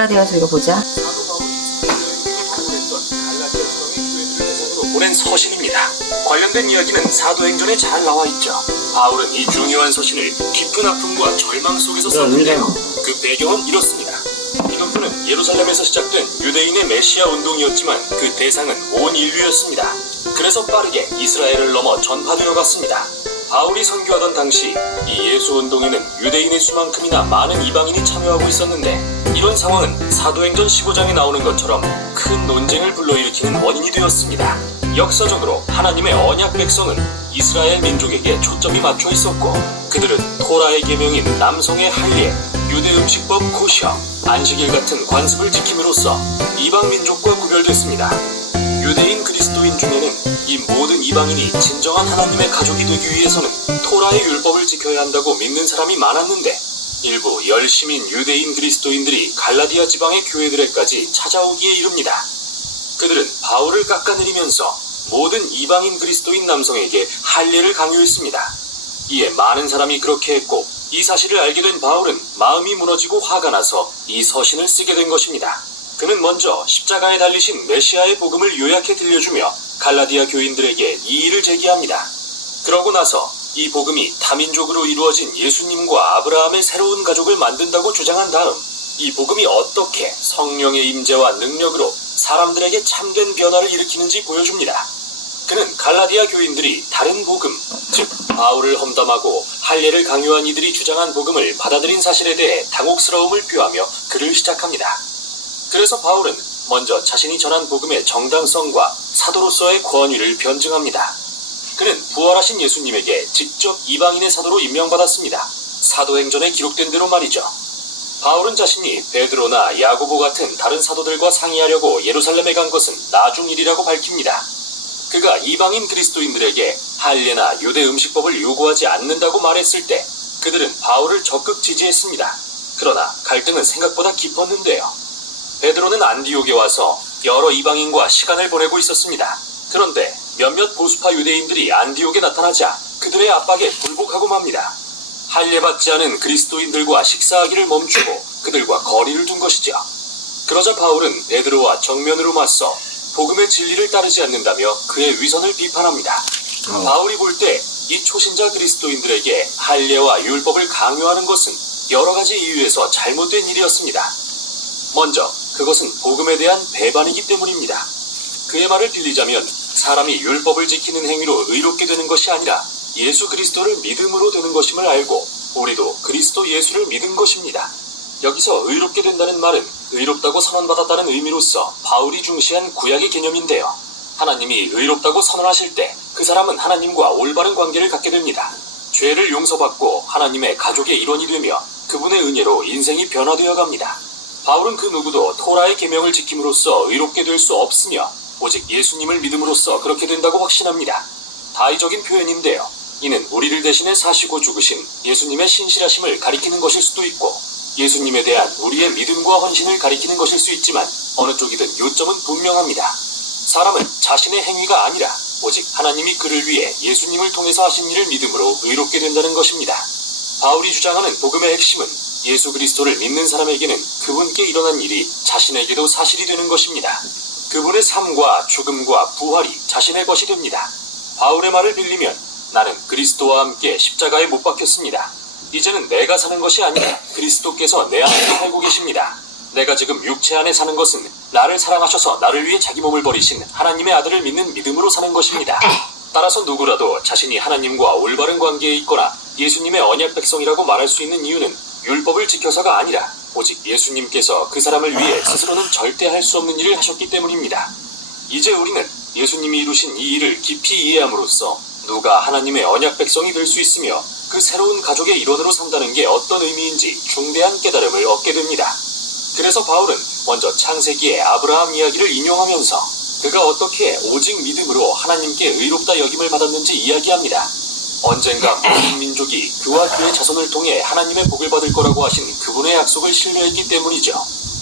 갈라디아서 읽어보자. 보낸 서신입니다. 관련된 이야기는 사도행전에 잘 나와 있죠. 바울은 이 중요한 서신을 깊은 아픔과 절망 속에서 썼는데요. 그 배경은 이렇습니다. 이것은 예루살렘에서 시작된 유대인의 메시아 운동이었지만 그 대상은 온 인류였습니다. 그래서 빠르게 이스라엘을 넘어 전파되어 갔습니다. 바울이 선교하던 당시 이 예수 운동에는 유대인의 수만큼이나 많은 이방인이 참여하고 있었는데, 이런 상황은 사도행전 15장에 나오는 것처럼 큰 논쟁을 불러일으키는 원인이 되었습니다. 역사적으로 하나님의 언약 백성은 이스라엘 민족에게 초점이 맞춰 있었고, 그들은 토라의 계명인 남성의 할례, 유대 음식법 코셔, 안식일 같은 관습을 지킴으로써 이방 민족과 구별됐습니다. 유대인 그리스도인 중에는 이 모든 이방인이 진정한 하나님의 가족이 되기 위해서는 토라의 율법을 지켜야 한다고 믿는 사람이 많았는데, 일부 열심인 유대인 그리스도인들이 갈라디아 지방의 교회들에까지 찾아오기에 이릅니다. 그들은 바울을 깎아내리면서 모든 이방인 그리스도인 남성에게 할례를 강요했습니다. 이에 많은 사람이 그렇게 했고, 이 사실을 알게 된 바울은 마음이 무너지고 화가 나서 이 서신을 쓰게 된 것입니다. 그는 먼저 십자가에 달리신 메시아의 복음을 요약해 들려주며 갈라디아 교인들에게 이의를 제기합니다. 그러고 나서 이 복음이 다민족으로 이루어진 예수님과 아브라함의 새로운 가족을 만든다고 주장한 다음, 이 복음이 어떻게 성령의 임재와 능력으로 사람들에게 참된 변화를 일으키는지 보여줍니다. 그는 갈라디아 교인들이 다른 복음, 즉 바울을 험담하고 할례를 강요한 이들이 주장한 복음을 받아들인 사실에 대해 당혹스러움을 표하며 글을 시작합니다. 그래서 바울은 먼저 자신이 전한 복음의 정당성과 사도로서의 권위를 변증합니다. 그는 부활하신 예수님에게 직접 이방인의 사도로 임명받았습니다. 사도행전에 기록된 대로 말이죠. 바울은 자신이 베드로나 야고보 같은 다른 사도들과 상의하려고 예루살렘에 간 것은 나중 일이라고 밝힙니다. 그가 이방인 그리스도인들에게 할례나 유대 음식법을 요구하지 않는다고 말했을 때 그들은 바울을 적극 지지했습니다. 그러나 갈등은 생각보다 깊었는데요. 베드로는 안디옥에 와서 여러 이방인과 시간을 보내고 있었습니다. 그런데 몇몇 보수파 유대인들이 안디옥에 나타나자 그들의 압박에 굴복하고 맙니다. 할례받지 않은 그리스도인들과 식사하기를 멈추고 그들과 거리를 둔 것이죠. 그러자 바울은 베드로와 정면으로 맞서 복음의 진리를 따르지 않는다며 그의 위선을 비판합니다. 바울이 볼 때 이 초신자 그리스도인들에게 할례와 율법을 강요하는 것은 여러 가지 이유에서 잘못된 일이었습니다. 먼저 그것은 복음에 대한 배반이기 때문입니다. 그의 말을 빌리자면 사람이 율법을 지키는 행위로 의롭게 되는 것이 아니라 예수 그리스도를 믿음으로 되는 것임을 알고 우리도 그리스도 예수를 믿은 것입니다. 여기서 의롭게 된다는 말은 의롭다고 선언받았다는 의미로서 바울이 중시한 구약의 개념인데요. 하나님이 의롭다고 선언하실 때 그 사람은 하나님과 올바른 관계를 갖게 됩니다. 죄를 용서받고 하나님의 가족의 일원이 되며 그분의 은혜로 인생이 변화되어 갑니다. 바울은 그 누구도 토라의 계명을 지킴으로써 의롭게 될 수 없으며 오직 예수님을 믿음으로써 그렇게 된다고 확신합니다. 다의적인 표현인데요. 이는 우리를 대신해 사시고 죽으신 예수님의 신실하심을 가리키는 것일 수도 있고 예수님에 대한 우리의 믿음과 헌신을 가리키는 것일 수 있지만 어느 쪽이든 요점은 분명합니다. 사람은 자신의 행위가 아니라 오직 하나님이 그를 위해 예수님을 통해서 하신 일을 믿음으로 의롭게 된다는 것입니다. 바울이 주장하는 복음의 핵심은 예수 그리스도를 믿는 사람에게는 그분께 일어난 일이 자신에게도 사실이 되는 것입니다. 그분의 삶과 죽음과 부활이 자신의 것이 됩니다. 바울의 말을 빌리면 나는 그리스도와 함께 십자가에 못 박혔습니다. 이제는 내가 사는 것이 아니라 그리스도께서 내 안에 살고 계십니다. 내가 지금 육체 안에 사는 것은 나를 사랑하셔서 나를 위해 자기 몸을 버리신 하나님의 아들을 믿는 믿음으로 사는 것입니다. 따라서 누구라도 자신이 하나님과 올바른 관계에 있거나 예수님의 언약 백성이라고 말할 수 있는 이유는 율법을 지켜서가 아니라 오직 예수님께서 그 사람을 위해 스스로는 절대 할 수 없는 일을 하셨기 때문입니다. 이제 우리는 예수님이 이루신 이 일을 깊이 이해함으로써 누가 하나님의 언약 백성이 될 수 있으며 그 새로운 가족의 일원으로 산다는 게 어떤 의미인지 중대한 깨달음을 얻게 됩니다. 그래서 바울은 먼저 창세기의 아브라함 이야기를 인용하면서 그가 어떻게 오직 믿음으로 하나님께 의롭다 여김을 받았는지 이야기합니다. 언젠가 모든 민족이 그와 그의 자손을 통해 하나님의 복을 받을 거라고 하신 그분의 약속을 신뢰했기 때문이죠.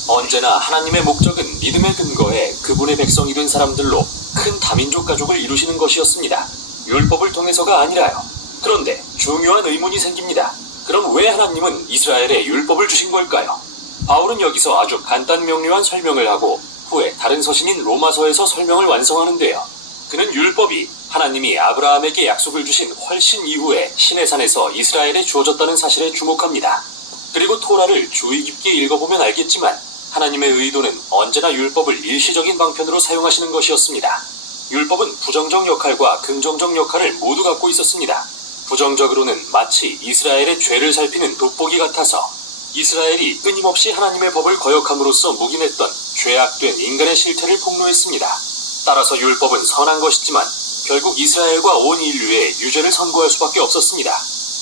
언제나 하나님의 목적은 믿음에 근거해 그분의 백성이 된 사람들로 큰 다민족 가족을 이루시는 것이었습니다. 율법을 통해서가 아니라요. 그런데 중요한 의문이 생깁니다. 그럼 왜 하나님은 이스라엘에 율법을 주신 걸까요? 바울은 여기서 아주 간단 명료한 설명을 하고 후에 다른 서신인 로마서에서 설명을 완성하는데요. 그는 율법이 하나님이 아브라함에게 약속을 주신 훨씬 이후에 시내산에서 이스라엘에 주어졌다는 사실에 주목합니다. 그리고 토라를 주의 깊게 읽어보면 알겠지만 하나님의 의도는 언제나 율법을 일시적인 방편으로 사용하시는 것이었습니다. 율법은 부정적 역할과 긍정적 역할을 모두 갖고 있었습니다. 부정적으로는 마치 이스라엘의 죄를 살피는 돋보기 같아서 이스라엘이 끊임없이 하나님의 법을 거역함으로써 묵인했던 죄악된 인간의 실태를 폭로했습니다. 따라서 율법은 선한 것이지만 결국 이스라엘과 온 인류의 유죄를 선고할 수밖에 없었습니다.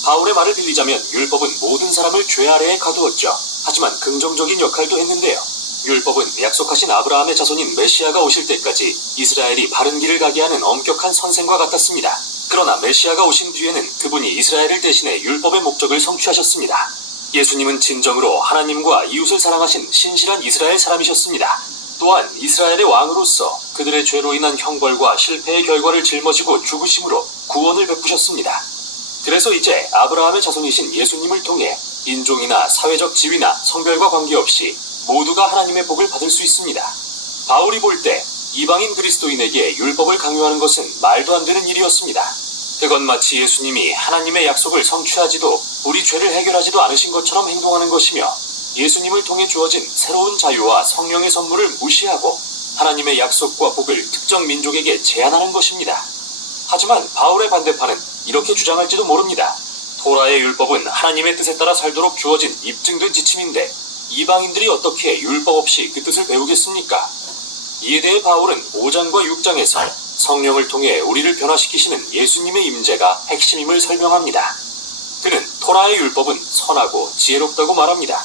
바울의 말을 빌리자면 율법은 모든 사람을 죄 아래에 가두었죠. 하지만 긍정적인 역할도 했는데요. 율법은 약속하신 아브라함의 자손인 메시아가 오실 때까지 이스라엘이 바른 길을 가게 하는 엄격한 선생과 같았습니다. 그러나 메시아가 오신 뒤에는 그분이 이스라엘을 대신해 율법의 목적을 성취하셨습니다. 예수님은 진정으로 하나님과 이웃을 사랑하신 신실한 이스라엘 사람이셨습니다. 또한 이스라엘의 왕으로서 그들의 죄로 인한 형벌과 실패의 결과를 짊어지고 죽으심으로 구원을 베푸셨습니다. 그래서 이제 아브라함의 자손이신 예수님을 통해 인종이나 사회적 지위나 성별과 관계없이 모두가 하나님의 복을 받을 수 있습니다. 바울이 볼 때 이방인 그리스도인에게 율법을 강요하는 것은 말도 안 되는 일이었습니다. 그건 마치 예수님이 하나님의 약속을 성취하지도 우리 죄를 해결하지도 않으신 것처럼 행동하는 것이며 예수님을 통해 주어진 새로운 자유와 성령의 선물을 무시하고 하나님의 약속과 복을 특정 민족에게 제한하는 것입니다. 하지만 바울의 반대파는 이렇게 주장할지도 모릅니다. 토라의 율법은 하나님의 뜻에 따라 살도록 주어진 입증된 지침인데 이방인들이 어떻게 율법 없이 그 뜻을 배우겠습니까? 이에 대해 바울은 5장과 6장에서 성령을 통해 우리를 변화시키시는 예수님의 임재가 핵심임을 설명합니다. 그는 토라의 율법은 선하고 지혜롭다고 말합니다.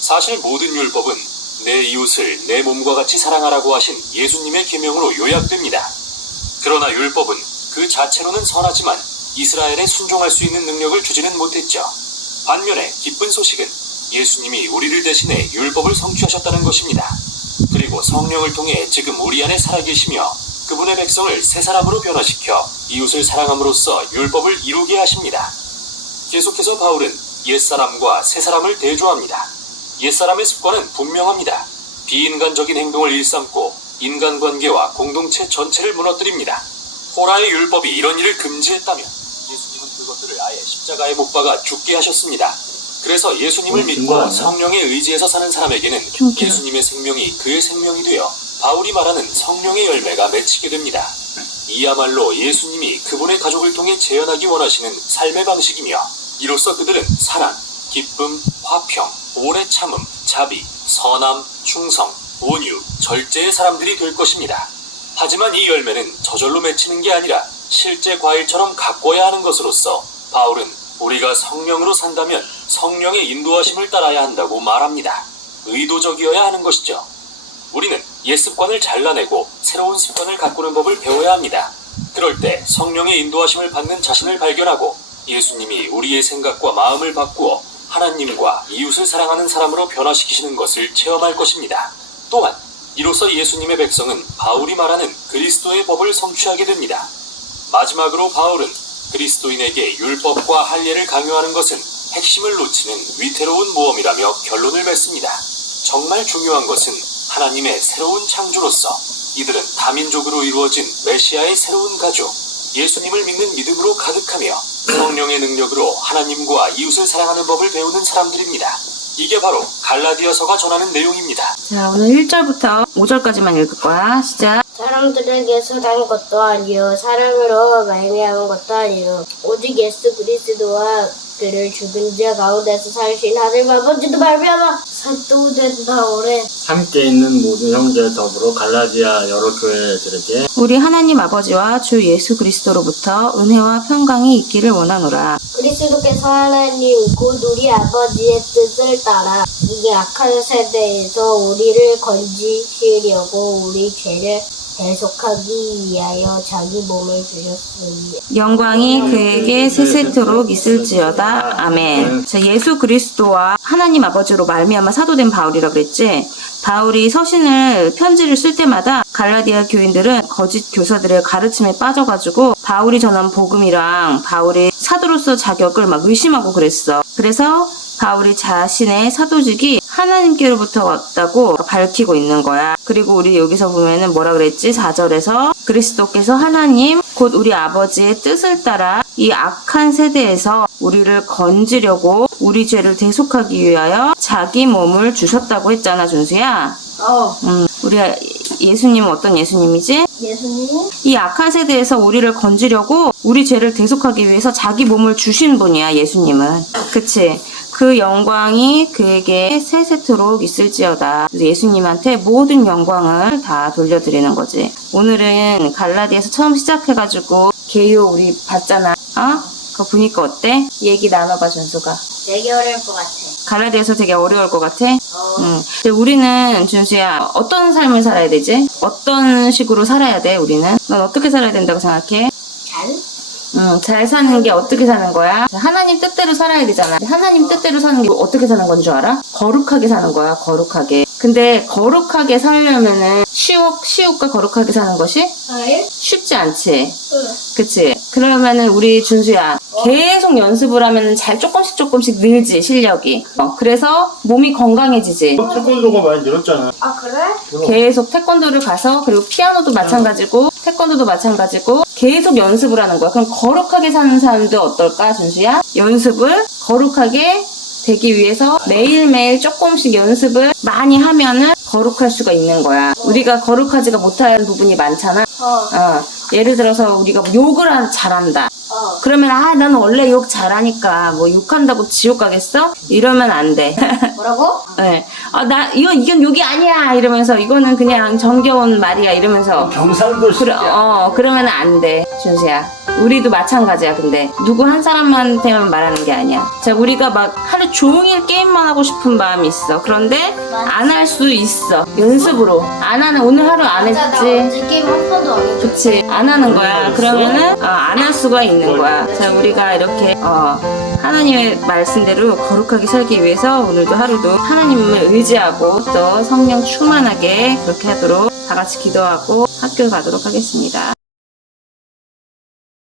사실 모든 율법은 내 이웃을 내 몸과 같이 사랑하라고 하신 예수님의 계명으로 요약됩니다. 그러나 율법은 그 자체로는 선하지만 이스라엘에 순종할 수 있는 능력을 주지는 못했죠. 반면에 기쁜 소식은 예수님이 우리를 대신해 율법을 성취하셨다는 것입니다. 그리고 성령을 통해 지금 우리 안에 살아계시며 그분의 백성을 새 사람으로 변화시켜 이웃을 사랑함으로써 율법을 이루게 하십니다. 계속해서 바울은 옛사람과 새사람을 대조합니다. 옛사람의 습관은 분명합니다. 비인간적인 행동을 일삼고 인간관계와 공동체 전체를 무너뜨립니다. 토라의 율법이 이런 일을 금지했다면 예수님은 그것들을 아예 십자가에 못 박아 죽게 하셨습니다. 그래서 예수님을 믿고 성령의 의지에서 사는 사람에게는 예수님의 생명이 그의 생명이 되어 바울이 말하는 성령의 열매가 맺히게 됩니다. 이야말로 예수님이 그분의 가족을 통해 재현하기 원하시는 삶의 방식이며 이로써 그들은 사랑, 기쁨, 화평, 오래 참음, 자비, 선함, 충성, 온유, 절제의 사람들이 될 것입니다. 하지만 이 열매는 저절로 맺히는 게 아니라 실제 과일처럼 가꿔야 하는 것으로서 바울은 우리가 성령으로 산다면 성령의 인도하심을 따라야 한다고 말합니다. 의도적이어야 하는 것이죠. 우리는 옛 습관을 잘라내고 새로운 습관을 가꾸는 법을 배워야 합니다. 그럴 때 성령의 인도하심을 받는 자신을 발견하고 예수님이 우리의 생각과 마음을 바꾸어 하나님과 이웃을 사랑하는 사람으로 변화시키시는 것을 체험할 것입니다. 또한 이로써 예수님의 백성은 바울이 말하는 그리스도의 법을 성취하게 됩니다. 마지막으로 바울은 그리스도인에게 율법과 할례를 강요하는 것은 핵심을 놓치는 위태로운 모험이라며 결론을 맺습니다. 정말 중요한 것은 하나님의 새로운 창조로서 이들은 다민족으로 이루어진 메시아의 새로운 가족, 예수님을 믿는 믿음으로 가득하며 성령의 능력으로 하나님과 이웃을 사랑하는 법을 배우는 사람들입니다. 이게 바로 갈라디아서가 전하는 내용입니다. 자, 오늘 1절부터 5절까지만 읽을 거야. 시작. 사람들에게서 난 것도 아니요 사람으로 말미암은 것도 아니요 오직 예수 그리스도와 그를 죽은 자 가운데서 살신 하늘 아버지도 말미암아 사도된 바울의 함께 있는 모든 형제 더불어 갈라디아 여러 교회들에게 우리 하나님 아버지와 주 예수 그리스도로부터 은혜와 평강이 있기를 원하노라. 그리스도께서 하나님 곧 우리 아버지의 뜻을 따라 이 악한 세대에서 우리를 건지시려고 우리 죄를 대속하기 위하여 자기 몸을 주셨으니 영광이 그에게 세세토록 있을지어다. 아멘. 자, 예수 그리스도와 하나님 아버지로 말미암아 사도된 바울이라 그랬지. 바울이 서신을 편지를 쓸 때마다 갈라디아 교인들은 거짓 교사들의 가르침에 빠져가지고 바울이 전한 복음이랑 바울이 사도로서 자격을 막 의심하고 그랬어. 그래서 바울이 자신의 사도직이 하나님께로부터 왔다고 밝히고 있는 거야. 그리고 우리 여기서 보면은 뭐라 그랬지? 4절에서 그리스도께서 하나님 곧 우리 아버지의 뜻을 따라 이 악한 세대에서 우리를 건지려고 우리 죄를 대속하기 위하여 자기 몸을 주셨다고 했잖아, 준수야. 우리 예수님은 어떤 예수님이지? 예수님? 이 악한 세대에서 우리를 건지려고 우리 죄를 대속하기 위해서 자기 몸을 주신 분이야, 예수님은. 그치? 그 영광이 그에게 세세토록 있을지어다. 그래서 예수님한테 모든 영광을 다 돌려드리는 거지. 오늘은 갈라디아서 처음 시작해가지고 개요 우리 봤잖아. 그거 보니까 어때? 얘기 나눠봐, 준수가. 되게 어려울 것 같아. 갈라디아서 되게 어려울 것 같아? 근데 우리는, 준수야, 어떤 삶을 살아야 되지? 어떤 식으로 살아야 돼, 우리는? 넌 어떻게 살아야 된다고 생각해? 잘 사는 게 어떻게 사는 거야? 하나님 뜻대로 살아야 되잖아. 하나님 뜻대로 사는 게 어떻게 사는 건 줄 알아? 거룩하게 사는 거야, 거룩하게. 근데 거룩하게 살려면은 시옥과 거룩하게 사는 것이 쉽지 않지. 그치? 그러면은 우리 준수야, 계속 연습을 하면은 조금씩 늘지, 실력이. 그래서 몸이 건강해지지. 태권도가 많이 늘었잖아. 아, 그래? 계속 태권도를 가서, 그리고 피아노도 마찬가지고, 태권도도 마찬가지고, 계속 연습을 하는 거야. 그럼 거룩하게 사는 사람도 어떨까, 준수야? 연습을 거룩하게 되기 위해서 매일매일 조금씩 연습을 많이 하면은 거룩할 수가 있는 거야. 우리가 거룩하지가 못하는 부분이 많잖아. 예를 들어서 우리가 욕을 잘한다. 그러면 나는 원래 욕 잘하니까 뭐 욕한다고 지옥 가겠어? 이러면 안 돼. 뭐라고? 네. 이건 욕이 아니야 이러면서 이거는 그냥 정겨운 말이야 이러면서 경상도 그러면 안 돼, 준수야. 우리도 마찬가지야. 근데 누구 한 사람한테만 말하는 게 아니야. 자, 우리가 막 하루 종일 게임만 하고 싶은 마음이 있어. 그런데 안 할 수 있어. 연습으로. 안 하는, 오늘 하루 안 나 했지. 어제 게임 한 번도 안 해줬어. 그치. 안 하는 거야. 그러면은 안 할 수가 있는 거야. 자, 우리가 이렇게 하나님의 말씀대로 거룩하게 살기 위해서 오늘도 하루도 하나님을 의지하고 또 성령 충만하게 그렇게 하도록 다 같이 기도하고 학교 가도록 하겠습니다.